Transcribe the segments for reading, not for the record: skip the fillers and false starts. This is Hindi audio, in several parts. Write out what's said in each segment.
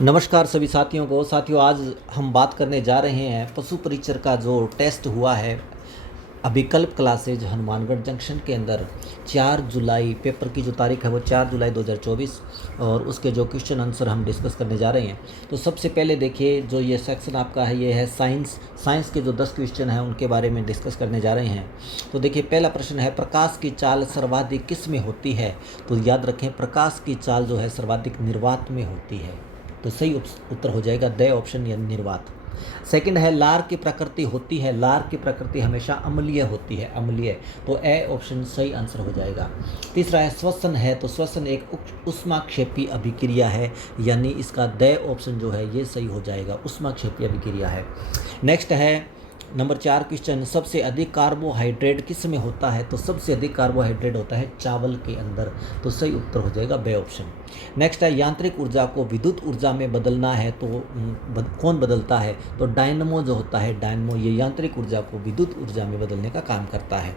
नमस्कार सभी साथियों आज हम बात करने जा रहे हैं पशु परीक्षर का जो टेस्ट हुआ है अभिकल्प क्लासेज हनुमानगढ़ जंक्शन के अंदर 4 जुलाई पेपर की जो तारीख है वो 4 जुलाई 2024 और उसके जो क्वेश्चन आंसर हम डिस्कस करने जा रहे हैं। तो सबसे पहले देखिए जो ये सेक्शन आपका है ये है साइंस के जो 10 क्वेश्चन हैं उनके बारे में डिस्कस करने जा रहे हैं। तो देखिए पहला प्रश्न है प्रकाश की चाल सर्वाधिक किस में होती है। तो याद रखें प्रकाश की चाल जो है सर्वाधिक निर्वात में होती है। तो सही उत्तर हो जाएगा द ऑप्शन या निर्वात। सेकंड है लार की प्रकृति होती है, लार की प्रकृति हमेशा अम्लीय होती है, अम्लीय। तो ए ऑप्शन सही आंसर हो जाएगा। तीसरा है श्वसन है, तो श्वसन एक ऊष्माक्षेपी अभिक्रिया है, यानी इसका द ऑप्शन जो है ये सही हो जाएगा, ऊष्माक्षेपी अभिक्रिया है। नेक्स्ट है नंबर 4 क्वेश्चन सबसे अधिक कार्बोहाइड्रेट किस में होता है। तो सबसे अधिक कार्बोहाइड्रेट होता है चावल के अंदर। तो सही उत्तर हो जाएगा बे ऑप्शन। नेक्स्ट है यांत्रिक ऊर्जा को विद्युत ऊर्जा में बदलना है तो कौन बदलता है। तो डायनमो जो होता है, डायनमो ये यांत्रिक ऊर्जा को विद्युत ऊर्जा में बदलने का काम करता है।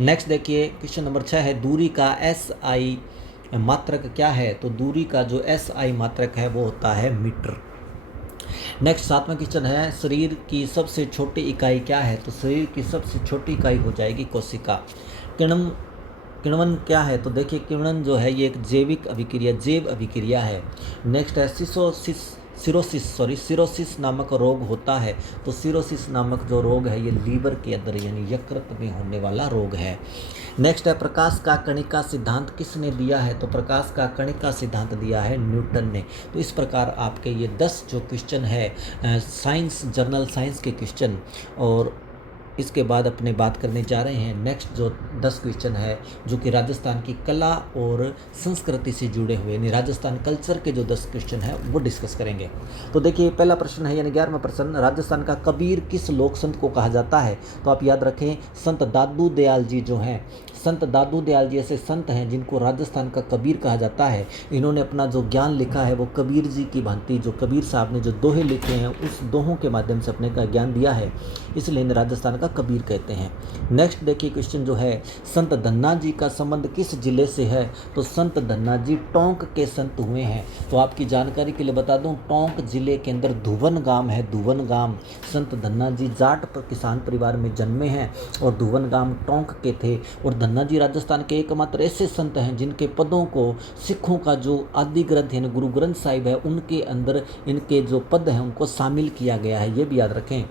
नेक्स्ट देखिए क्वेश्चन नंबर 6 है दूरी का SI मात्रक क्या है। तो दूरी का जो SI मात्रक है वो होता है मीटर। नेक्स्ट 7वां क्वेश्चन है शरीर की सबसे छोटी इकाई क्या है। तो शरीर की सबसे छोटी इकाई हो जाएगी कोशिका। किण्वन क्या है। तो देखिए किण्वन जो है ये एक जैविक अभिक्रिया, जैव अभिक्रिया है। नेक्स्ट है सिरोसिस नामक रोग होता है। तो सिरोसिस नामक जो रोग है ये लीवर के अंदर यानी यकृत में होने वाला रोग है। नेक्स्ट है प्रकाश का कणिका सिद्धांत किसने दिया है। तो प्रकाश का कणिका सिद्धांत दिया है न्यूटन ने। तो इस प्रकार आपके ये 10 जो क्वेश्चन है साइंस जर्नल साइंस के क्वेश्चन, और इसके बाद अपने बात करने जा रहे हैं नेक्स्ट जो 10 क्वेश्चन है जो कि राजस्थान की कला और संस्कृति से जुड़े हुए यानी राजस्थान कल्चर के जो 10 क्वेश्चन है वो डिस्कस करेंगे। तो देखिए पहला प्रश्न है यानी 11वां प्रश्न राजस्थान का कबीर किस लोक संत को कहा जाता है। तो आप याद रखें संत दादू दयाल जी जो हैं, संत दादू दयाल जी ऐसे संत हैं जिनको राजस्थान का कबीर कहा जाता है। इन्होंने अपना जो ज्ञान लिखा है वो कबीर जी की भांति, जो कबीर साहब ने जो दोहे लिखे हैं उस दोहों के माध्यम से अपने का ज्ञान दिया है, इसलिए इन्हें राजस्थान का कबीर कहते हैं। नेक्स्ट देखिए क्वेश्चन जो है संत धन्ना जी का संबंध किस जिले से है। तो संत धन्ना जी टोंक के संत हुए हैं। तो आपकी जानकारी के लिए बता दूं टोंक जिले के अंदर धुवन गांव है, धुवन गांव। संत धन्ना जी जाट किसान परिवार में जन्मे हैं और धुवन गांव टोंक के थे। और धन्ना जी राजस्थान के एकमात्र ऐसे संत हैं जिनके पदों को सिखों का जो आदि ग्रंथ है गुरु ग्रंथ साहिब है उनके अंदर इनके जो पद हैं उनको शामिल किया गया है, ये भी याद रखें।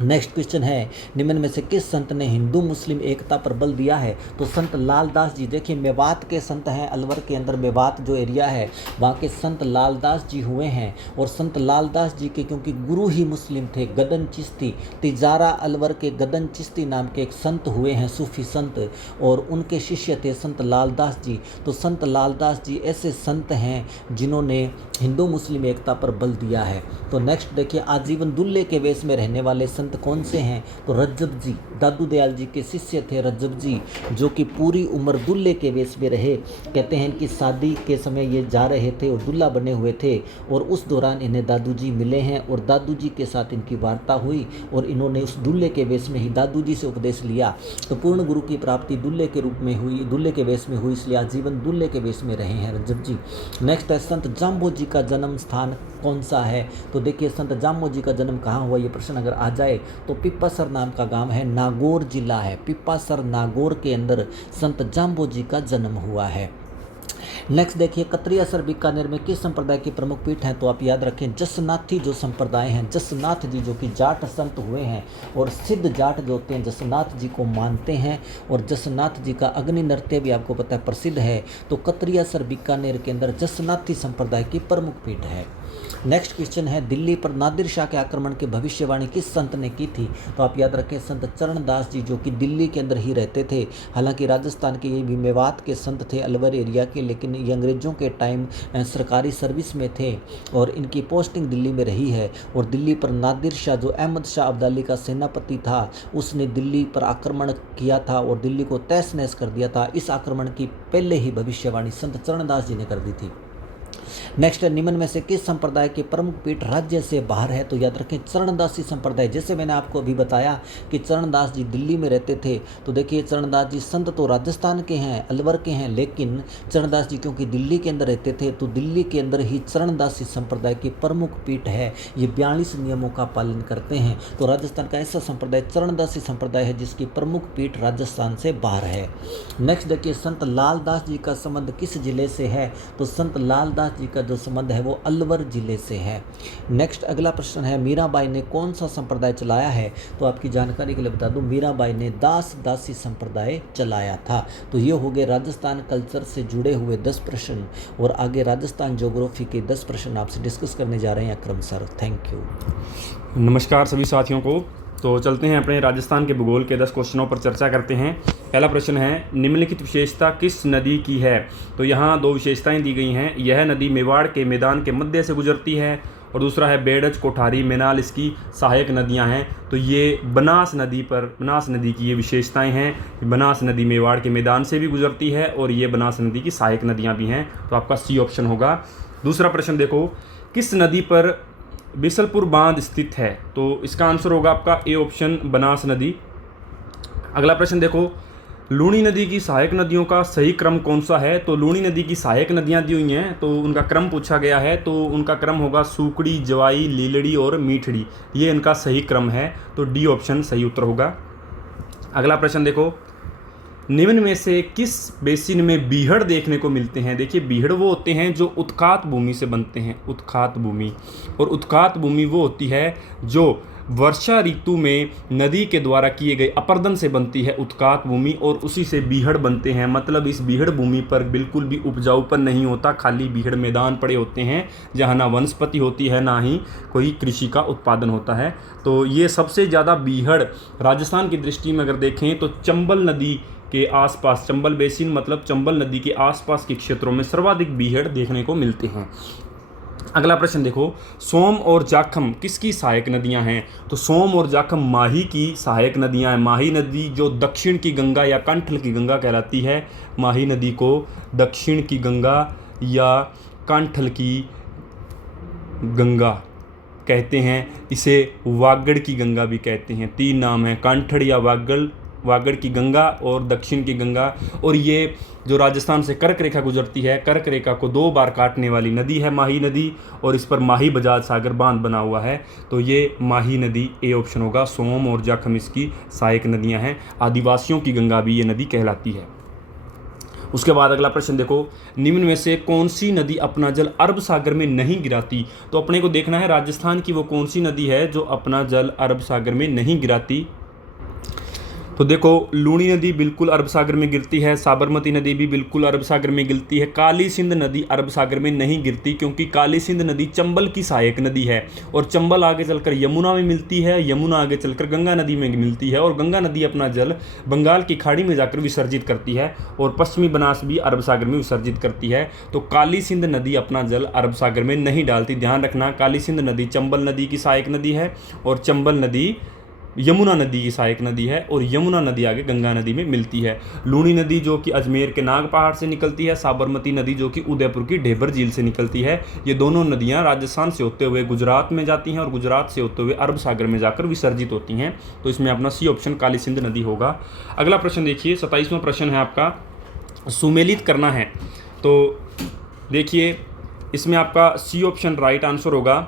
नेक्स्ट क्वेश्चन है निम्न में से किस संत ने हिंदू मुस्लिम एकता पर बल दिया है। तो संत लालदास जी, देखिए मेवात के संत हैं, अलवर के अंदर मेवात जो एरिया है वहाँ के संत लालदास जी हुए हैं। और संत लालदास जी के क्योंकि गुरु ही मुस्लिम थे, गदन चिश्ती, तिजारा अलवर के गदन चिश्ती नाम के एक संत हुए हैं सूफी संत, और उनके शिष्य थे संत लालदास जी। तो संत लालदास जी ऐसे संत हैं जिन्होंने हिंदू मुस्लिम एकता पर बल दिया है। तो नेक्स्ट देखिए आजीवन दुल्हे के वेश में रहने वाले संत कौन से हैं। तो रज्जब जी, दादू दयाल जी के शिष्य थे रज्जब जी, जो कि पूरी उम्र दुल्हे के वेश में रहे। कहते हैं कि शादी के समय ये जा रहे थे और दुल्हा बने हुए थे और उस दौरान इन्हें दादू जी मिले हैं और दादू जी के साथ इनकी वार्ता हुई और इन्होंने उस दुल्हे के वेश में ही दादू जी से उपदेश लिया। तो पूर्ण गुरु की प्राप्ति दुल्हे के रूप में हुई, दुल्हे के वेश में हुई, इसलिए आजीवन दुल्हे के वेश में रहे हैं रज्जब जी। नेक्स्ट है संत जाम्बो जी का जन्म स्थान कौन सा है। तो देखिए संत जाम्बो जी का जन्म कहाँ हुआ, ये प्रश्न अगर आ जाए तो पिप्पासर नाम का गांव है, नागौर जिला है, पिप्पासर नागौर के अंदर संत जाम्बो जी का जन्म हुआ है। नेक्स्ट देखिए कतरियासर बीकानेर में किस संप्रदाय के प्रमुख पीठ हैं। तो आप याद रखें जसनाथी जो संप्रदाय हैं, जसनाथ जी जो कि जाट संत हुए हैं और सिद्ध जाट जो होते हैं जसनाथ जी को मानते हैं और जसनाथ जी का अग्नि नृत्य भी आपको पता है प्रसिद्ध है। तो कतरियासर बीकानेर के अंदर जसनाथी संप्रदाय की प्रमुख पीठ है। नेक्स्ट क्वेश्चन है दिल्ली पर नादिर शाह के आक्रमण की भविष्यवाणी किस संत ने की थी। तो आप याद रखें संत चरणदास जी जो कि दिल्ली के अंदर ही रहते थे। हालांकि राजस्थान के ये भी मेवात के संत थे अलवर एरिया के, लेकिन ये अंग्रेजों के टाइम सरकारी सर्विस में थे और इनकी पोस्टिंग दिल्ली में रही है। और दिल्ली पर नादिर शाह जो अहमद शाह अब्दाली का सेनापति था उसने दिल्ली पर आक्रमण किया था और दिल्ली को तहस नहस कर दिया था। इस आक्रमण की पहले ही भविष्यवाणी संत चरणदास जी ने कर दी थी। नेक्स्ट है, निम्न में से किस संप्रदाय के प्रमुख पीठ राज्य से बाहर है? तो याद रखें चरणदासी संप्रदाय। जैसे मैंने आपको अभी बताया कि चरणदास जी दिल्ली में रहते थे, तो देखिए चरणदास जी संत तो राजस्थान के हैं, अलवर के हैं, लेकिन चरणदास जी क्योंकि दिल्ली के अंदर रहते थे, तो दिल्ली के अंदर ही चरणदासी संप्रदाय की प्रमुख पीठ है। ये 42 नियमों का पालन करते हैं। तो राजस्थान का ऐसा संप्रदाय चरणदासी संप्रदाय है जिसकी प्रमुख पीठ राजस्थान से बाहर है। नेक्स्ट देखिए, संत लालदास जी का संबंध किस जिले से है? तो संत लालदास जी का जो संबंध है वो अलवर जिले से है। नेक्स्ट अगला प्रश्न है, मीराबाई ने कौन सा संप्रदाय चलाया है? तो आपकी जानकारी के लिए बता दूं, मीराबाई ने दास दासी संप्रदाय चलाया था। तो ये हो गए राजस्थान कल्चर से जुड़े हुए 10 प्रश्न, और आगे राजस्थान ज्योग्राफी के 10 प्रश्न आपसे डिस्कस करने जा रहे हैं अकरम सर। Thank you. नमस्कार सभी साथियों को। तो चलते हैं अपने राजस्थान के भूगोल के 10 क्वेश्चनों पर चर्चा करते हैं। पहला प्रश्न है, निम्नलिखित विशेषता किस नदी की है? तो यहाँ 2 विशेषताएं दी गई हैं। यह नदी मेवाड़ के मैदान के मध्य से गुजरती है, और दूसरा है बेडज, कोठारी, मेनाल इसकी सहायक नदियां हैं। तो ये बनास नदी की ये विशेषताएं हैं। बनास नदी मेवाड़ के मैदान से भी गुजरती है, और ये बनास नदी की सहायक नदियां भी हैं। तो आपका सी ऑप्शन होगा। दूसरा प्रश्न देखो, किस नदी पर बिसलपुर बांध स्थित है? तो इसका आंसर होगा आपका ए ऑप्शन, बनास नदी। अगला प्रश्न देखो, लूणी नदी की सहायक नदियों का सही क्रम कौन सा है? तो लूणी नदी की सहायक नदियां दी हुई हैं, तो उनका क्रम पूछा गया है। तो उनका क्रम होगा सूकड़ी, जवाई, लीलड़ी और मीठड़ी। ये इनका सही क्रम है। तो डी ऑप्शन सही उत्तर होगा। अगला प्रश्न देखो, निम्न में से किस बेसिन में बीहड़ देखने को मिलते हैं? देखिए बीहड़ वो होते हैं जो उत्खात भूमि से बनते हैं, उत्खात भूमि। और उत्खात भूमि वो होती है जो वर्षा ऋतु में नदी के द्वारा किए गए अपर्दन से बनती है उत्खात भूमि, और उसी से बीहड़ बनते हैं। मतलब इस बीहड़ भूमि पर बिल्कुल भी उपजाऊपन नहीं होता, खाली बीहड़ मैदान पड़े होते हैं जहाँ ना वनस्पति होती है ना ही कोई कृषि का उत्पादन होता है। तो ये सबसे ज़्यादा बीहड़ राजस्थान की दृष्टि में अगर देखें तो चंबल नदी के आसपास, चंबल बेसिन मतलब चंबल नदी के आसपास के क्षेत्रों में सर्वाधिक बीहड़ देखने को मिलते हैं। अगला प्रश्न देखो, सोम और जाखम किसकी सहायक नदियां हैं? तो सोम और जाखम माही की सहायक नदियां हैं। माही नदी जो दक्षिण की गंगा या कांठल की गंगा कहलाती है, माही नदी को दक्षिण की गंगा या कांठल की गंगा कहते हैं। इसे वागड़ की गंगा भी कहते हैं। 3 नाम हैं, कांठड़ या वागड़ की गंगा और दक्षिण की गंगा। और ये जो राजस्थान से कर्क रेखा गुजरती है, कर्क रेखा को 2 बार काटने वाली नदी है माही नदी, और इस पर माही बजाज सागर बांध बना हुआ है। तो ये माही नदी ए ऑप्शन होगा। सोम और जाखम इसकी सहायक नदियां हैं। आदिवासियों की गंगा भी ये नदी कहलाती है। उसके बाद अगला प्रश्न देखो, निम्न में से कौन सी नदी अपना जल अरब सागर में नहीं गिराती? तो अपने को देखना है राजस्थान की वो कौन सी नदी है जो अपना जल अरब सागर में नहीं गिराती। तो देखो, लूणी नदी बिल्कुल अरब सागर में गिरती है, साबरमती नदी भी बिल्कुल अरब सागर में गिरती है। काली सिंध नदी अरब सागर में नहीं गिरती, क्योंकि काली सिंध नदी चंबल की सहायक नदी है, और चंबल आगे चलकर यमुना में मिलती है, यमुना आगे चलकर गंगा नदी में मिलती है, और गंगा नदी अपना जल बंगाल की खाड़ी में जाकर विसर्जित करती है, और पश्चिमी बनास भी अरब सागर में विसर्जित करती है। तो काली सिंध नदी अपना जल अरब सागर में नहीं डालती। ध्यान रखना, काली सिंध नदी चंबल नदी की सहायक नदी है, और चंबल नदी यमुना नदी की सहायक नदी है, और यमुना नदी आगे गंगा नदी में मिलती है। लूणी नदी जो कि अजमेर के नाग पहाड़ से निकलती है, साबरमती नदी जो कि उदयपुर की ढेबर झील से निकलती है। ये दोनों नदियां राजस्थान से होते हुए गुजरात में जाती हैं, और गुजरात से होते हुए अरब सागर में जाकर विसर्जित होती हैं। तो इसमें अपना सी ऑप्शन काली सिंध नदी होगा। अगला प्रश्न देखिए, 27वां प्रश्न है आपका, सुमेलित करना है। तो देखिए इसमें आपका सी ऑप्शन राइट आंसर होगा।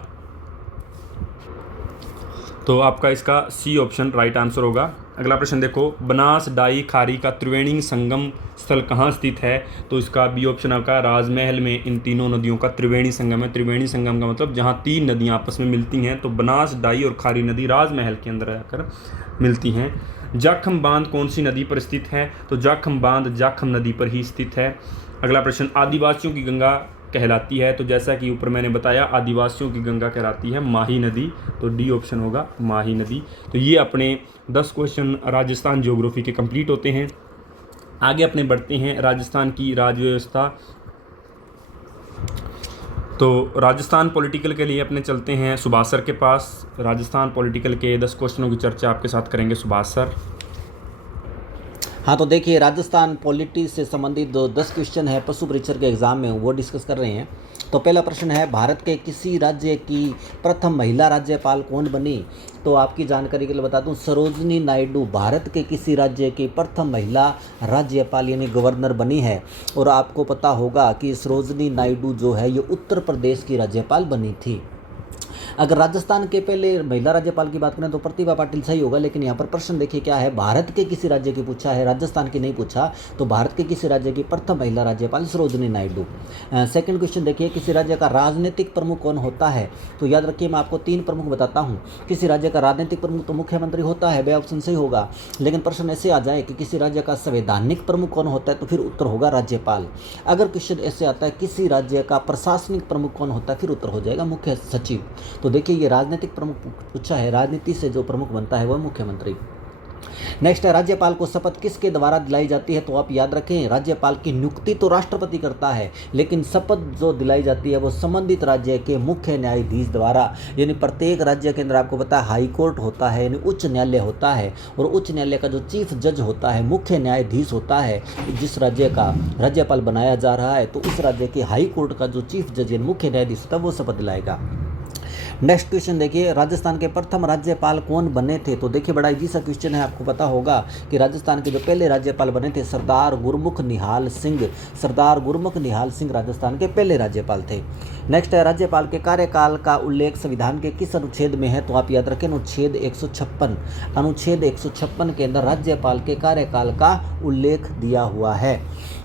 तो आपका इसका सी ऑप्शन राइट आंसर होगा। अगला प्रश्न देखो, बनास, डाई, खारी का त्रिवेणी संगम स्थल कहाँ स्थित है? तो इसका बी ऑप्शन आपका राजमहल में इन तीनों नदियों का त्रिवेणी संगम है। त्रिवेणी संगम का मतलब जहाँ 3 नदियाँ आपस में मिलती हैं। तो बनास, डाई और खारी नदी राजमहल के अंदर आकर मिलती हैं। जाखम बांध कौन सी नदी पर स्थित है? तो जाखम बांध जाखम नदी पर ही स्थित है। अगला प्रश्न, आदिवासियों की गंगा कहलाती है? तो जैसा कि ऊपर मैंने बताया, आदिवासियों की गंगा कहलाती है माही नदी। तो डी ऑप्शन होगा माही नदी। तो ये अपने 10 क्वेश्चन राजस्थान ज्योग्राफी के कंप्लीट होते हैं। आगे अपने बढ़ते हैं राजस्थान की राज्य व्यवस्था। तो राजस्थान पॉलिटिकल के लिए अपने चलते हैं सुभाष सर के पास। राजस्थान पॉलिटिकल के 10 क्वेश्चनों की चर्चा आपके साथ करेंगे सुभाष सर। हाँ, तो देखिए राजस्थान पॉलिटी से संबंधित जो 10 क्वेश्चन है पशु परीक्षर के एग्जाम में वो डिस्कस कर रहे हैं। तो पहला प्रश्न है, भारत के किसी राज्य की प्रथम महिला राज्यपाल कौन बनी? तो आपकी जानकारी के लिए बता दूं, सरोजनी नायडू भारत के किसी राज्य की प्रथम महिला राज्यपाल यानी गवर्नर बनी है। और आपको पता होगा कि सरोजनी नायडू जो है ये उत्तर प्रदेश की राज्यपाल बनी थी। अगर राजस्थान के पहले महिला राज्यपाल की बात करें तो प्रतिभा पाटिल सही होगा, लेकिन यहाँ पर प्रश्न देखिए क्या है, भारत के किसी राज्य की पूछा है, राजस्थान की नहीं पूछा। तो भारत के किसी राज्य की प्रथम महिला राज्यपाल सरोजनी नायडू। सेकंड क्वेश्चन देखिए, किसी राज्य का राजनीतिक प्रमुख कौन होता है? तो याद रखिए मैं आपको 3 प्रमुख बताता हूँ। किसी राज्य का राजनीतिक प्रमुख तो मुख्यमंत्री होता है, बे ऑप्शन सही होगा। लेकिन प्रश्न ऐसे आ जाए कि किसी राज्य का संवैधानिक प्रमुख कौन होता है, तो फिर उत्तर होगा राज्यपाल। अगर क्वेश्चन ऐसे आता है किसी राज्य का प्रशासनिक प्रमुख कौन होता है, फिर उत्तर हो जाएगा मुख्य सचिव। तो देखिए ये राजनीतिक प्रमुख पूछा है, राजनीति से जो प्रमुख बनता है वह मुख्यमंत्री। नेक्स्ट है, राज्यपाल को शपथ किसके द्वारा दिलाई जाती है? तो आप याद रखें राज्यपाल की नियुक्ति तो राष्ट्रपति करता है, लेकिन शपथ जो दिलाई जाती है वो संबंधित राज्य के मुख्य न्यायाधीश द्वारा। यानी प्रत्येक राज्य के अंदर आपको पता है हाई कोर्ट होता है यानी उच्च न्यायालय होता है, और उच्च न्यायालय का जो चीफ जज होता है, मुख्य न्यायाधीश होता है, जिस राज्य का राज्यपाल बनाया जा रहा है तो उस राज्य के हाई कोर्ट का जो चीफ जज यानी मुख्य न्यायाधीश होता है वो शपथ दिलाएगा। नेक्स्ट क्वेश्चन देखिए, राजस्थान के प्रथम राज्यपाल कौन बने थे? तो देखिए बड़ा इजी सा क्वेश्चन है, आपको पता होगा कि राजस्थान के जो पहले राज्यपाल बने थे सरदार गुरमुख निहाल सिंह। सरदार गुरमुख निहाल सिंह राजस्थान के पहले राज्यपाल थे। नेक्स्ट है, राज्यपाल के कार्यकाल का उल्लेख संविधान के किस अनुच्छेद में है? तो आप याद रखें अनुच्छेद 156। अनुच्छेद 156 के अंदर राज्यपाल के कार्यकाल का उल्लेख दिया हुआ है।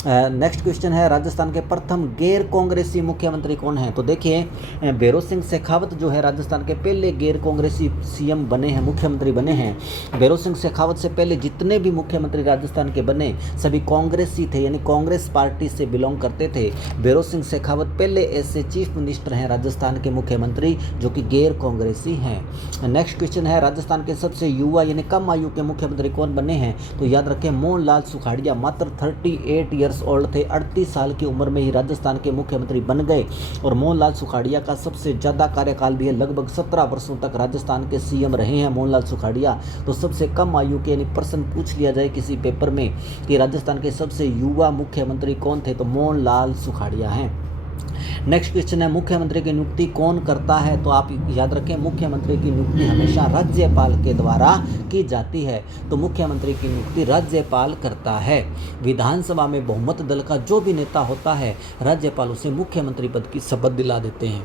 नेक्स्ट क्वेश्चन है, राजस्थान के प्रथम गैर कांग्रेसी मुख्यमंत्री कौन है? तो देखिए भैरों सिंह शेखावत जो है राजस्थान के पहले गैर कांग्रेसी सीएम बने हैं, मुख्यमंत्री बने हैं। भैरों सिंह शेखावत से पहले जितने भी मुख्यमंत्री राजस्थान के बने सभी कांग्रेसी थे, यानी कांग्रेस पार्टी से बिलोंग करते थे। भैरों सिंह शेखावत पहले ऐसे चीफ मिनिस्टर हैं राजस्थान के मुख्यमंत्री जो कि गैर कांग्रेसी हैं। नेक्स्ट क्वेश्चन है, राजस्थान के सबसे युवा यानी कम आयु के मुख्यमंत्री कौन बने हैं? तो याद रखें मोहनलाल सुखाड़िया मात्र 38 ईयर्स ओल्ड थे, 38 साल की उम्र में ही राजस्थान के मुख्यमंत्री बन गए। और मोहनलाल सुखाड़िया का सबसे ज़्यादा कार्यकाल भी है, लगभग 17 वर्षों तक राजस्थान के सीएम रहे हैं मोहनलाल सुखाड़िया। तो सबसे कम आयु के यानी प्रश्न पूछ लिया जाए किसी पेपर में कि राजस्थान के सबसे युवा मुख्यमंत्री कौन थे, तो मोहनलाल सुखाड़िया हैं। नेक्स्ट क्वेश्चन है, मुख्यमंत्री की नियुक्ति कौन करता है? तो आप याद रखें मुख्यमंत्री की नियुक्ति हमेशा राज्यपाल के द्वारा की जाती है। तो मुख्यमंत्री की नियुक्ति राज्यपाल करता है। विधानसभा में बहुमत दल का जो भी नेता होता है राज्यपाल उसे मुख्यमंत्री पद की शपथ दिला देते हैं।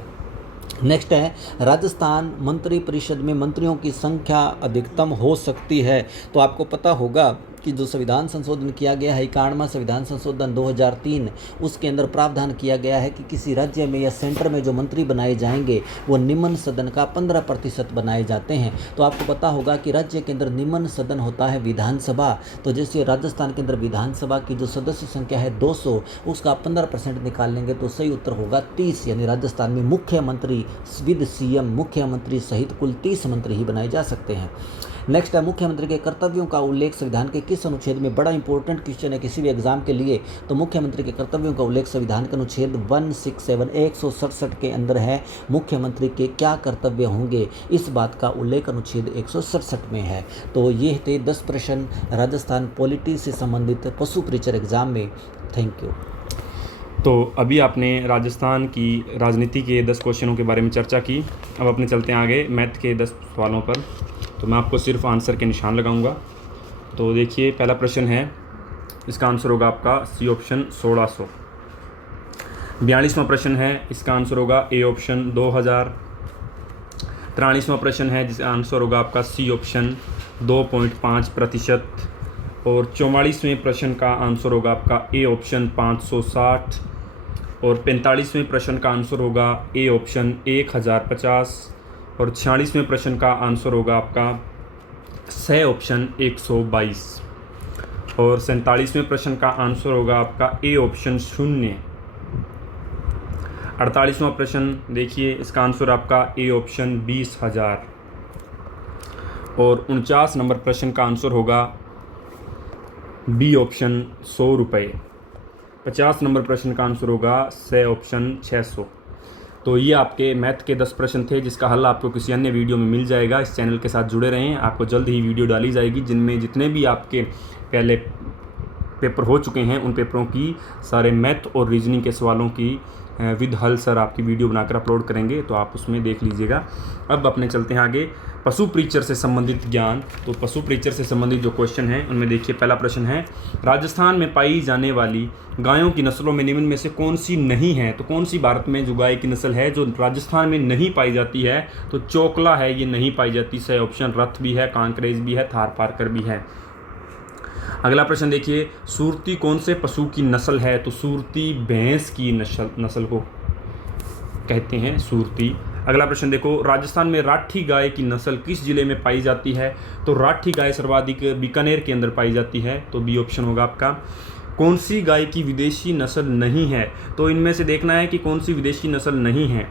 नेक्स्ट है, राजस्थान मंत्री परिषद में मंत्रियों की संख्या अधिकतम हो सकती है। तो आपको पता होगा कि जो संविधान संशोधन किया गया है 51वां संविधान संशोधन 2003, उसके अंदर प्रावधान किया गया है कि किसी राज्य में या सेंटर में जो मंत्री बनाए जाएंगे वो निम्न सदन का 15% बनाए जाते हैं। तो आपको पता होगा कि राज्य के अंदर निम्न सदन होता है विधानसभा। तो जैसे राजस्थान के अंदर विधानसभा की जो सदस्य संख्या है 200, उसका 15% निकाल लेंगे तो सही उत्तर होगा 30। यानी राजस्थान में मुख्यमंत्री विद सीएम मुख्यमंत्री सहित कुल 30 मंत्री ही बनाए जा सकते हैं। नेक्स्ट है, मुख्यमंत्री के कर्तव्यों का उल्लेख संविधान के किस अनुच्छेद में? बड़ा इंपॉर्टेंट क्वेश्चन है किसी भी एग्जाम के लिए। तो मुख्यमंत्री के कर्तव्यों का उल्लेख संविधान के अनुच्छेद 167 के अंदर है। मुख्यमंत्री के क्या कर्तव्य होंगे इस बात का उल्लेख अनुच्छेद 167 में है। तो ये थे 10 प्रश्न राजस्थान पॉलिटी से संबंधित पशु परीक्षर एग्जाम में। Thank you. तो अभी आपने राजस्थान की राजनीति के 10 क्वेश्चनों के बारे में चर्चा की। अब अपने चलते हैं आगे मैथ के 10 सवालों पर। तो मैं आपको सिर्फ आंसर के निशान लगाऊंगा। तो देखिए पहला प्रश्न है, इसका आंसर होगा आपका सी ऑप्शन 1600। 42वां प्रश्न है, इसका आंसर होगा ए ऑप्शन 2000। 43वां प्रश्न है जिसका आंसर होगा आपका सी ऑप्शन 2.5%। और 44वें प्रश्न का आंसर होगा आपका ए ऑप्शन 560। और 45वें प्रश्न का आंसर होगा ए ऑप्शन 1050। और 46वें प्रश्न का आंसर होगा आपका स ऑप्शन 122। और 47वें प्रश्न का आंसर होगा आपका ए ऑप्शन 0। 48वां प्रश्न देखिए, इसका आंसर आपका ए ऑप्शन 20,000। और 49 नंबर प्रश्न का आंसर होगा बी ऑप्शन 100 रुपये। 50 नंबर प्रश्न का आंसर होगा स ऑप्शन 600। तो ये आपके मैथ के 10 प्रश्न थे जिसका हल आपको किसी अन्य वीडियो में मिल जाएगा। इस चैनल के साथ जुड़े रहें, आपको जल्द ही वीडियो डाली जाएगी जिनमें जितने भी आपके पहले पेपर हो चुके हैं उन पेपरों की सारे मैथ और रीजनिंग के सवालों की विद हल सर आपकी वीडियो बनाकर अपलोड करेंगे, तो आप उसमें देख लीजिएगा। अब अपने चलते हैं आगे पशु प्रीचर से संबंधित ज्ञान। तो पशु प्रीचर से संबंधित जो क्वेश्चन हैं उनमें देखिए, पहला प्रश्न है राजस्थान में पाई जाने वाली गायों की नस्लों में निम्न में से कौन सी नहीं है। तो कौन सी भारत में जो गाय की नस्ल है जो राजस्थान में नहीं पाई जाती है, तो चोकला है, ये नहीं पाई जाती। सही ऑप्शन रथ भी है, कांकरेज भी है, थार पारकर भी है। अगला प्रश्न देखिए, सूरती कौन से पशु की नस्ल है। तो सूरती भैंस की नस्ल को कहते हैं सूरती। अगला प्रश्न देखो, राजस्थान में राठी गाय की नस्ल किस जिले में पाई जाती है। तो राठी गाय सर्वाधिक बीकानेर के अंदर पाई जाती है, तो बी ऑप्शन होगा आपका। कौन सी गाय की विदेशी नस्ल नहीं है। तो इनमें से देखना है कि कौन सी विदेशी नस्ल नहीं है।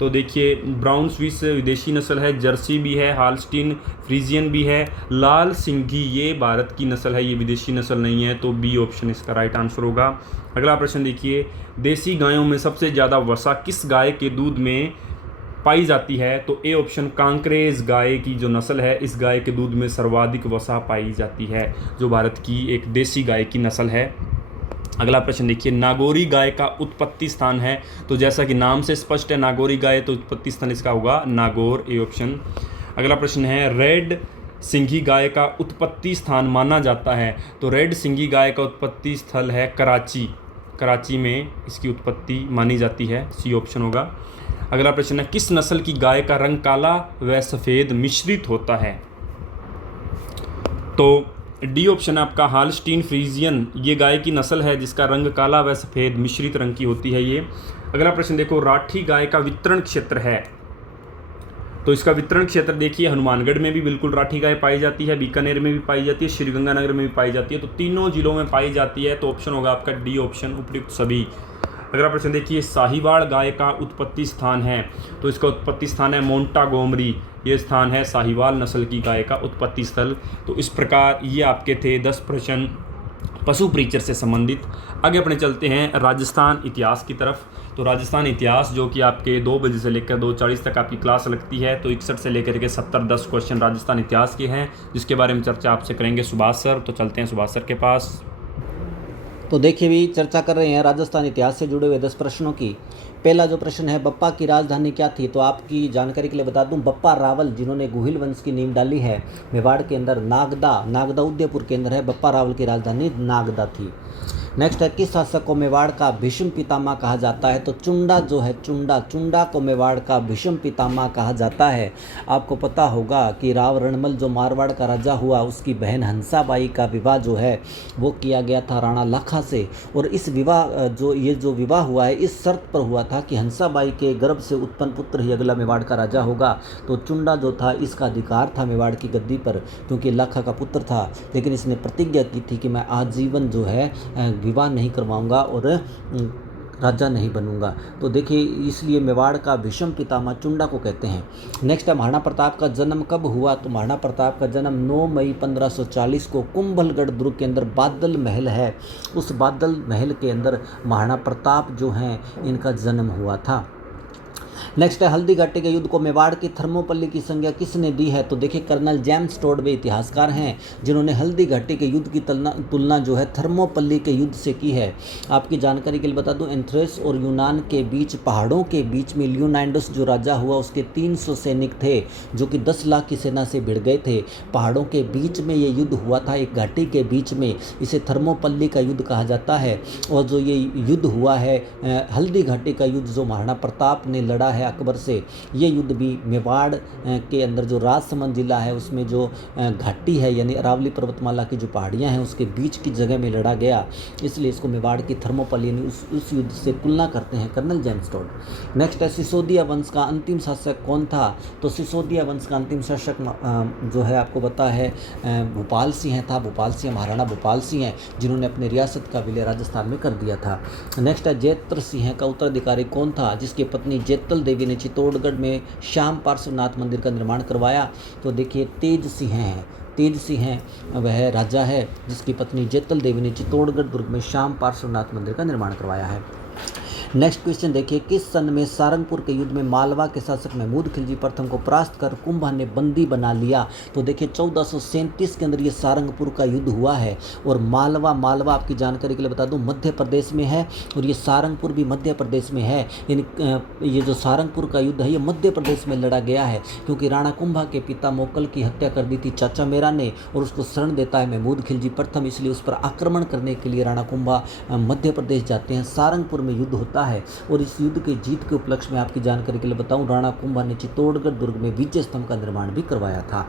तो देखिए, ब्राउन स्विस विदेशी नस्ल है, जर्सी भी है, हाल्स्टीन फ्रीजियन भी है, लाल सिंघी ये भारत की नस्ल है, ये विदेशी नस्ल नहीं है, तो बी ऑप्शन इसका राइट आंसर होगा। अगला प्रश्न देखिए, देसी गायों में सबसे ज़्यादा वसा किस गाय के दूध में पाई जाती है। तो ए ऑप्शन कांकरेज गाय की जो नस्ल है, इस गाय के दूध में सर्वाधिक वसा पाई जाती है, जो भारत की एक देसी गाय की नस्ल है। अगला प्रश्न देखिए, नागौरी गाय का उत्पत्ति स्थान है। तो जैसा कि नाम से स्पष्ट है नागौरी गाय, तो उत्पत्ति स्थान इसका होगा नागौर, ए ऑप्शन। अगला प्रश्न है, रेड सिंघी गाय का उत्पत्ति स्थान माना जाता है। तो रेड सिंघी गाय का उत्पत्ति स्थल है कराची, कराची में इसकी उत्पत्ति मानी जाती है, सी ऑप्शन होगा। अगला प्रश्न है, किस नस्ल की गाय का रंग काला व सफ़ेद मिश्रित होता है। तो डी ऑप्शन आपका हाल्स्टीन फ्रीजियन, ये गाय की नस्ल है जिसका रंग काला व सफ़ेद मिश्रित रंग की होती है ये। अगला प्रश्न देखो, राठी गाय का वितरण क्षेत्र है। तो इसका वितरण क्षेत्र देखिए, हनुमानगढ़ में भी बिल्कुल राठी गाय पाई जाती है, बीकानेर में भी पाई जाती है, श्रीगंगानगर में भी पाई जाती है, तो तीनों जिलों में पाई जाती है, तो ऑप्शन होगा आपका डी ऑप्शन, उपयुक्त सभी। अगला प्रश्न देखिए, साहिवाल गाय का उत्पत्ति स्थान है। तो इसका उत्पत्ति स्थान है मोंटागोमरी, ये स्थान है साहिवाल नस्ल की गाय का उत्पत्ति स्थल। तो इस प्रकार ये आपके थे 10 प्रश्न पशु प्रीचर से संबंधित। आगे अपने चलते हैं राजस्थान इतिहास की तरफ। तो राजस्थान इतिहास जो कि आपके 2 बजे से लेकर 2:40 तक आपकी क्लास लगती है, तो 61 से लेकर के 70 10 क्वेश्चन राजस्थान इतिहास के हैं, जिसके बारे में चर्चा आपसे करेंगे सुभाष सर। तो चलते हैं सुभाष सर के पास। तो देखिए, भी चर्चा कर रहे हैं राजस्थान इतिहास से जुड़े हुए 10 प्रश्नों की। पहला जो प्रश्न है, बप्पा की राजधानी क्या थी। तो आपकी जानकारी के लिए बता दूं, बप्पा रावल जिन्होंने गुहिल वंश की नींव डाली है मेवाड़ के अंदर, नागदा उदयपुर के अंदर है, बप्पा रावल की राजधानी नागदा थी। नेक्स्ट है, किस शासक को मेवाड़ का भीष्म पितामह कहा जाता है। तो चुंडा जो है, चुंडा को मेवाड़ का भीष्म पितामह कहा जाता है। आपको पता होगा कि राव रणमल जो मारवाड़ का राजा हुआ, उसकी बहन हंसाबाई का विवाह जो है वो किया गया था राणा लाखा से, और इस विवाह जो विवाह हुआ है इस शर्त पर हुआ था कि हंसाबाई के गर्भ से उत्पन्न पुत्र ही अगला मेवाड़ का राजा होगा। तो चुंडा जो था, इसका अधिकार था मेवाड़ की गद्दी पर, क्योंकि लाखा का पुत्र था, लेकिन इसने प्रतिज्ञा की थी कि मैं आजीवन जो है विवाह नहीं करवाऊंगा और राजा नहीं बनूंगा। तो देखिए, इसलिए मेवाड़ का भीष्म पितामह चुंडा को कहते हैं। नेक्स्ट है, महाराणा प्रताप का जन्म कब हुआ। तो महाराणा प्रताप का जन्म 9 मई 1540 को कुंभलगढ़ दुर्ग के अंदर बादल महल है, उस बादल महल के अंदर महाराणा प्रताप जो हैं इनका जन्म हुआ था। नेक्स्ट है, हल्दी घाटी के युद्ध को मेवाड़ की थर्मोपल्ली की संज्ञा किसने दी है। तो देखिए, कर्नल जेम्स टोड वे इतिहासकार हैं जिन्होंने हल्दी घाटी के युद्ध की तुलना जो है थर्मोपल्ली के युद्ध से की है। आपकी जानकारी के लिए बता दूं, एंथ्रेस और यूनान के बीच, पहाड़ों के बीच में लियोनाइडस जो राजा हुआ उसके 300 सैनिक थे जो कि 10 लाख की सेना से भिड़ गए थे। पहाड़ों के बीच में ये युद्ध हुआ था, एक घाटी के बीच में, इसे थर्मोपल्ली का युद्ध कहा जाता है। और जो ये युद्ध हुआ है हल्दी घाटी का युद्ध जो महाराणा प्रताप ने लड़ा है अकबर से, ये युद्ध भी मेवाड़ के अंदर जो राजसमंद जिला है उसमें जो घाटी है यानी अरावली पर्वतमाला की जो पहाड़ियां हैं उसके बीच की जगह में लड़ा गया, इसलिए इसको मेवाड़ की थर्मोपल्ली यानी उस युद्ध से तुलना करते हैं कर्नल जेम्स टोड। नेक्स्ट है, सिसोदिया वंश का अंतिम शासक कौन था। तो सिसोदिया वंश का अंतिम शासक जो है आपको पता है भोपाल सिंह था। भोपाल सिंह, महाराणा भोपाल सिंह हैं जिन्होंने अपनी रियासत का विलय राजस्थान में कर दिया था। नेक्स्ट है, जैत्र सिंह का उत्तराधिकारी कौन था जिसकी पत्नी जैतल देवी ने चित्तौड़गढ़ में श्याम पार्श्वनाथ मंदिर का निर्माण करवाया। तो देखिए, तेज सिंह हैं, तेज सिंह वह राजा है जिसकी पत्नी जैतल देवी ने चित्तौड़गढ़ दुर्ग में श्याम पार्श्वनाथ मंदिर का निर्माण करवाया है। नेक्स्ट क्वेश्चन देखिए, किस सन में सारंगपुर के युद्ध में मालवा के शासक महमूद खिलजी प्रथम को परास्त कर कुंभा ने बंदी बना लिया? तो देखिए 1437 के अंदर ये सारंगपुर का युद्ध हुआ है। और मालवा आपकी जानकारी के लिए बता दूं मध्य प्रदेश में है, और ये सारंगपुर भी मध्य प्रदेश में है। यानी ये जो सारंगपुर का युद्ध है ये मध्य प्रदेश में लड़ा गया है, क्योंकि राणा कुंभा के पिता मोकल की हत्या कर दी थी चाचा मेरा ने, और उसको शरण देता है महमूद खिलजी प्रथम, इसलिए उस पर आक्रमण करने के लिए राणा कुंभा मध्य प्रदेश जाते हैं। सारंगपुर में युद्ध होता है, और इस युद्ध के जीत के उपलक्ष्य में आपकी जानकारी के लिए बताऊं राणा कुंभा ने चित्तौड़गढ़ दुर्ग में विजय स्तंभ का निर्माण भी करवाया था।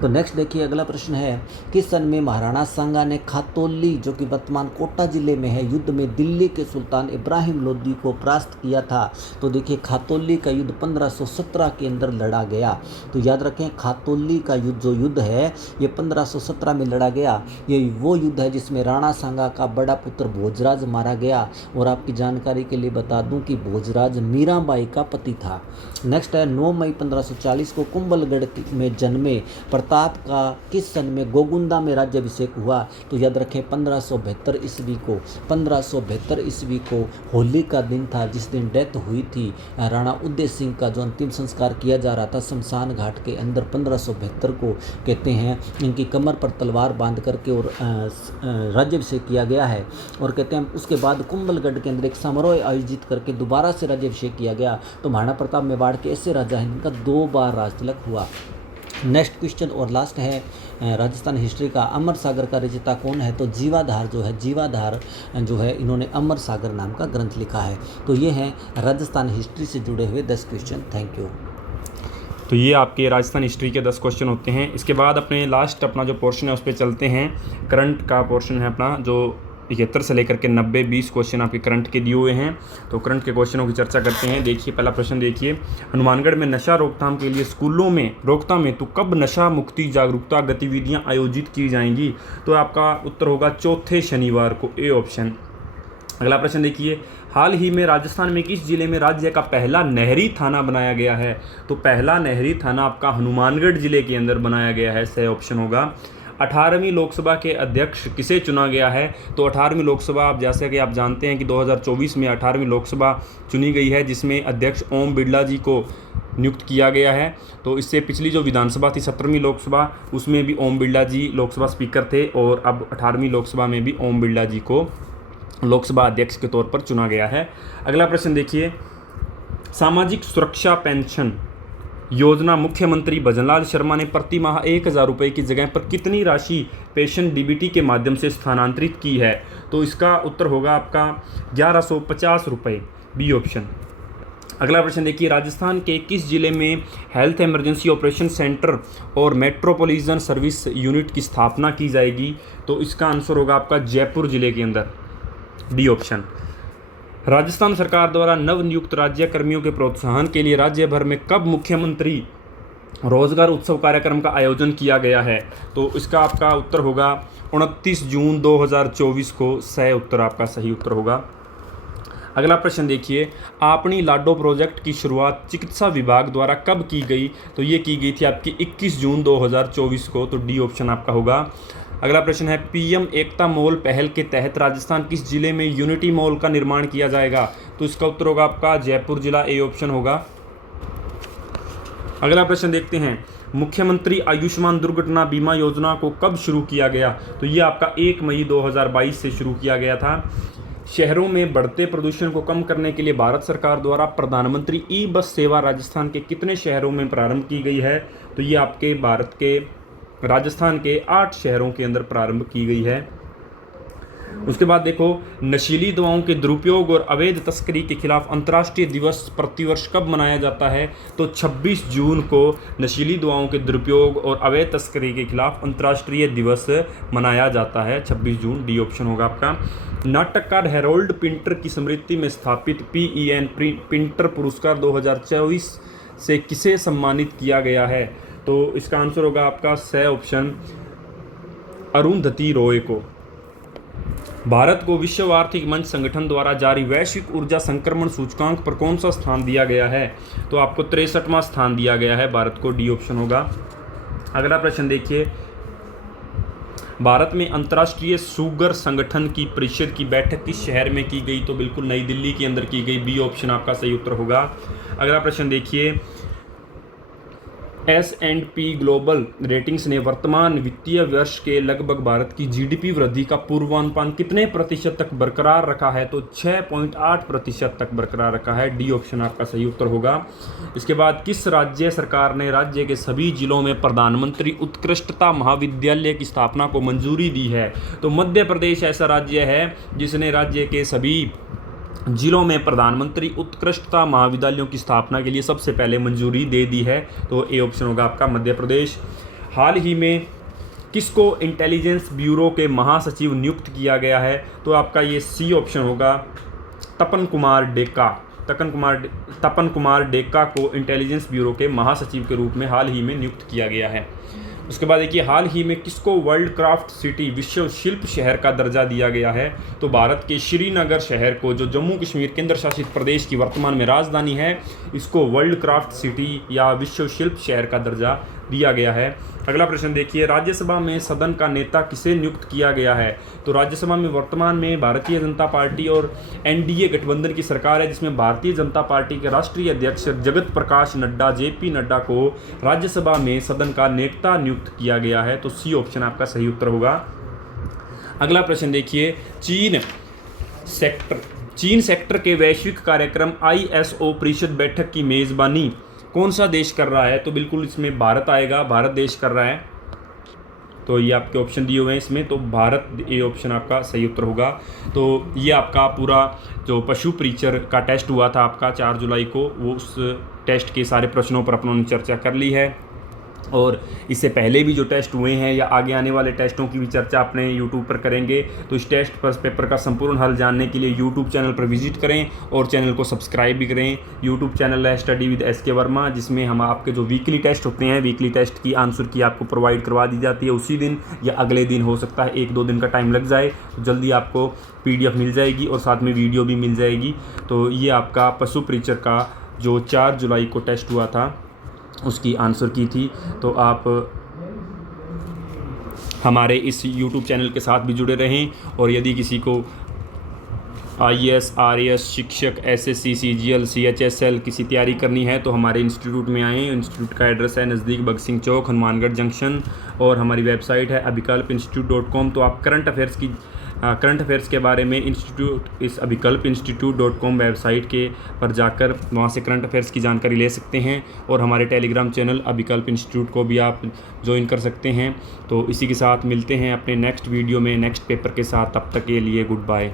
तो नेक्स्ट देखिए, अगला प्रश्न है, किस सन में महाराणा सांगा ने खातौली, जो कि वर्तमान कोटा जिले में है, युद्ध में दिल्ली के सुल्तान इब्राहिम लोदी को परास्त किया था? तो देखिए खातौली का युद्ध 1517 के अंदर लड़ा गया। तो याद रखें खातौली का युद्ध जो युद्ध है ये 1517 में लड़ा गया। ये वो युद्ध है जिसमें राणा सांगा का बड़ा पुत्र भोजराज मारा गया। और आपकी जानकारी के लिए बता दूं कि भोजराज मीराबाई का पति था। नेक्स्ट है, 9 मई 1540 को कुंभलगढ़ में जन्मे प्रताप का किस सन में गोगुंदा में राज्याभिषेक हुआ? तो याद रखें 1572 ईस्वी को। 1572 ईस्वी को होली का दिन था, जिस दिन डेथ हुई थी राणा उदय सिंह का, जो अंतिम संस्कार किया जा रहा था शमशान घाट के अंदर 1572 को कहते हैं। इनकी कमर पर तलवार बांध करके और राज्याभिषेक किया गया है। और कहते हैं उसके बाद कुंभलगढ़ के अंदर एक समारोह आयोजित करके दोबारा से राज्याभिषेक किया गया। तो महाराणा प्रताप मेवाड़ के ऐसे राजा हैं जिनका 2 बार राजतिलक हुआ। नेक्स्ट क्वेश्चन और लास्ट है राजस्थान हिस्ट्री का, अमर सागर का रचयिता कौन है? तो जीवाधार जो है इन्होंने अमर सागर नाम का ग्रंथ लिखा है। तो ये हैं राजस्थान हिस्ट्री से जुड़े हुए 10 क्वेश्चन। Thank you. तो ये आपके राजस्थान हिस्ट्री के 10 क्वेश्चन होते हैं। इसके बाद अपने लास्ट अपना जो पोर्शन है उस पर चलते हैं। करंट का पोर्शन है अपना, जो 71 से लेकर के 90 20 क्वेश्चन आपके करंट के दिए हुए हैं। तो करंट के क्वेश्चनों की चर्चा करते हैं। देखिए पहला प्रश्न देखिए, हनुमानगढ़ में नशा रोकथाम के लिए स्कूलों में रोकथाम हेतु कब नशा मुक्ति जागरूकता गतिविधियां आयोजित की जाएंगी? तो आपका उत्तर होगा चौथे शनिवार को, ए ऑप्शन। अगला प्रश्न देखिए, हाल ही में राजस्थान में किस जिले में राज्य का पहला नहरी थाना बनाया गया है? तो पहला नहरी थाना आपका हनुमानगढ़ जिले के अंदर बनाया गया है, सही ऑप्शन होगा। 18वीं लोकसभा के अध्यक्ष किसे चुना गया है? तो 18वीं लोकसभा आप जैसे कि आप जानते हैं कि 2024 में 18वीं लोकसभा चुनी गई है, जिसमें अध्यक्ष ओम बिरला जी को नियुक्त किया गया है। तो इससे पिछली जो विधानसभा थी 17वीं लोकसभा, उसमें भी ओम बिरला जी लोकसभा स्पीकर थे, और अब 18वीं लोकसभा में भी ओम बिरला जी को लोकसभा अध्यक्ष के तौर पर चुना गया है। अगला प्रश्न देखिए, सामाजिक सुरक्षा पेंशन योजना मुख्यमंत्री भजनलाल शर्मा ने प्रति माह 1000 रुपये की जगह पर कितनी राशि पेंशन डीबीटी के माध्यम से स्थानांतरित की है? तो इसका उत्तर होगा आपका 1150 रुपये, बी ऑप्शन। अगला प्रश्न देखिए, राजस्थान के किस जिले में हेल्थ इमरजेंसी ऑपरेशन सेंटर और मेट्रोपॉलिटन सर्विस यूनिट की स्थापना की जाएगी? तो इसका आंसर होगा आपका जयपुर जिले के अंदर, डी ऑप्शन। राजस्थान सरकार द्वारा नवनियुक्त राज्य कर्मियों के प्रोत्साहन के लिए राज्य भर में कब मुख्यमंत्री रोजगार उत्सव कार्यक्रम का आयोजन किया गया है? तो इसका आपका उत्तर होगा 29 जून 2024 को, सही उत्तर आपका सही उत्तर होगा। अगला प्रश्न देखिए, आपनी लाडो प्रोजेक्ट की शुरुआत चिकित्सा विभाग द्वारा कब की गई? तो ये की गई थी आपकी 21 जून 2024 को, तो डी ऑप्शन आपका होगा। अगला प्रश्न है, पीएम एकता मॉल पहल के तहत राजस्थान किस जिले में यूनिटी मॉल का निर्माण किया जाएगा? तो इसका उत्तर होगा आपका जयपुर जिला, ए ऑप्शन होगा। अगला प्रश्न देखते हैं, मुख्यमंत्री आयुष्मान दुर्घटना बीमा योजना को कब शुरू किया गया? तो ये आपका 1 मई 2022 से शुरू किया गया था। शहरों में बढ़ते प्रदूषण को कम करने के लिए भारत सरकार द्वारा प्रधानमंत्री ई बस सेवा राजस्थान के कितने शहरों में प्रारंभ की गई है? तो ये आपके भारत के राजस्थान के 8 शहरों के अंदर प्रारंभ की गई है। उसके बाद देखो, नशीली दवाओं के दुरुपयोग और अवैध तस्करी के खिलाफ अंतर्राष्ट्रीय दिवस प्रतिवर्ष कब मनाया जाता है? तो 26 जून को नशीली दवाओं के दुरुपयोग और अवैध तस्करी के खिलाफ अंतर्राष्ट्रीय दिवस मनाया जाता है, 26 जून, डी ऑप्शन होगा आपका। नाटककार हैरोल्ड पिंटर की स्मृति में स्थापित PEN पिंटर पुरस्कार 2024 से किसे सम्मानित किया गया है? तो इसका आंसर होगा आपका सही ऑप्शन, अरुंधति रॉय को। भारत को विश्व आर्थिक मंच संगठन द्वारा जारी वैश्विक ऊर्जा संक्रमण सूचकांक पर कौन सा स्थान दिया गया है? तो आपको 63वां स्थान दिया गया है भारत को, डी ऑप्शन होगा। अगला प्रश्न देखिए, भारत में अंतर्राष्ट्रीय शुगर संगठन की परिषद की बैठक किस शहर में की गई? तो बिल्कुल नई दिल्ली के अंदर की गई। बी ऑप्शन आपका सही उत्तर होगा। अगला प्रश्न देखिए, S&P ग्लोबल रेटिंग्स ने वर्तमान वित्तीय वर्ष के लगभग भारत की जीडीपी वृद्धि का पूर्वानुमान कितने प्रतिशत तक बरकरार रखा है? तो 6.8% तक बरकरार रखा है। डी ऑप्शन आपका सही उत्तर होगा। इसके बाद किस राज्य सरकार ने राज्य के सभी जिलों में प्रधानमंत्री उत्कृष्टता महाविद्यालय की स्थापना को मंजूरी दी है? तो मध्य प्रदेश ऐसा राज्य है जिसने राज्य के सभी जिलों में प्रधानमंत्री उत्कृष्टता महाविद्यालयों की स्थापना के लिए सबसे पहले मंजूरी दे दी है। तो ए ऑप्शन होगा आपका मध्य प्रदेश। हाल ही में किसको इंटेलिजेंस ब्यूरो के महासचिव नियुक्त किया गया है? तो आपका ये सी ऑप्शन होगा, तपन कुमार डेका को इंटेलिजेंस ब्यूरो के महासचिव के रूप में हाल ही में नियुक्त किया गया है। उसके बाद देखिए, हाल ही में किसको वर्ल्ड क्राफ्ट सिटी विश्व शिल्प शहर का दर्जा दिया गया है? तो भारत के श्रीनगर शहर को, जो जम्मू कश्मीर केंद्र शासित प्रदेश की वर्तमान में राजधानी है, इसको वर्ल्ड क्राफ्ट सिटी या विश्व शिल्प शहर का दर्जा दिया गया है। अगला प्रश्न देखिए, राज्यसभा में सदन का नेता किसे नियुक्त किया गया है? तो राज्यसभा में वर्तमान में भारतीय जनता पार्टी और एनडीए गठबंधन की सरकार है, जिसमें भारतीय जनता पार्टी के राष्ट्रीय अध्यक्ष जगत प्रकाश नड्डा जेपी नड्डा को राज्यसभा में सदन का नेता नियुक्त किया गया है। तो सी ऑप्शन आपका सही उत्तर होगा। अगला प्रश्न देखिए, चीन सेक्टर के वैश्विक कार्यक्रम ISO परिषद बैठक की मेज़बानी कौन सा देश कर रहा है? तो बिल्कुल इसमें भारत आएगा, भारत देश कर रहा है। तो ये आपके ऑप्शन दिए हुए हैं इसमें, तो भारत ए ऑप्शन आपका सही उत्तर होगा। तो ये आपका पूरा जो पशु परिचर का टेस्ट हुआ था आपका 4 जुलाई को, वो उस टेस्ट के सारे प्रश्नों पर अपनों ने चर्चा कर ली है। और इससे पहले भी जो टेस्ट हुए हैं या आगे आने वाले टेस्टों की भी चर्चा अपने YouTube पर करेंगे। तो इस टेस्ट पर पेपर का संपूर्ण हल जानने के लिए YouTube चैनल पर विजिट करें और चैनल को सब्सक्राइब भी करें। YouTube चैनल है स्टडी विद SK वर्मा, जिसमें हम आपके जो वीकली टेस्ट होते हैं, वीकली टेस्ट की आंसर की आपको प्रोवाइड करवा दी जाती है उसी दिन या अगले दिन, हो सकता है 1-2 दिन का टाइम लग जाए। तो जल्दी आपको PDF मिल जाएगी और साथ में वीडियो भी मिल जाएगी। तो ये आपका पशु परिचर का जो 4 जुलाई को टेस्ट हुआ था उसकी आंसर की थी। तो आप हमारे इस YouTube चैनल के साथ भी जुड़े रहें। और यदि किसी को IAS, RAS, शिक्षक, SSC, CGL, CHSL किसी तैयारी करनी है तो हमारे इंस्टीट्यूट में आएँ। इंस्टीट्यूट का एड्रेस है नज़दीक भगत सिंह चौक, हनुमानगढ़ जंक्शन, और हमारी वेबसाइट है abhikalpinstitute.com। तो आप करंट अफेयर्स के बारे में इस abhikalpinstitute.com वेबसाइट के पर जाकर वहाँ से करंट अफेयर्स की जानकारी ले सकते हैं। और हमारे टेलीग्राम चैनल अभिकल्प इंस्टीट्यूट को भी आप ज्वाइन कर सकते हैं। तो इसी के साथ मिलते हैं अपने नेक्स्ट वीडियो में नेक्स्ट पेपर के साथ। तब तक के लिए गुड बाय।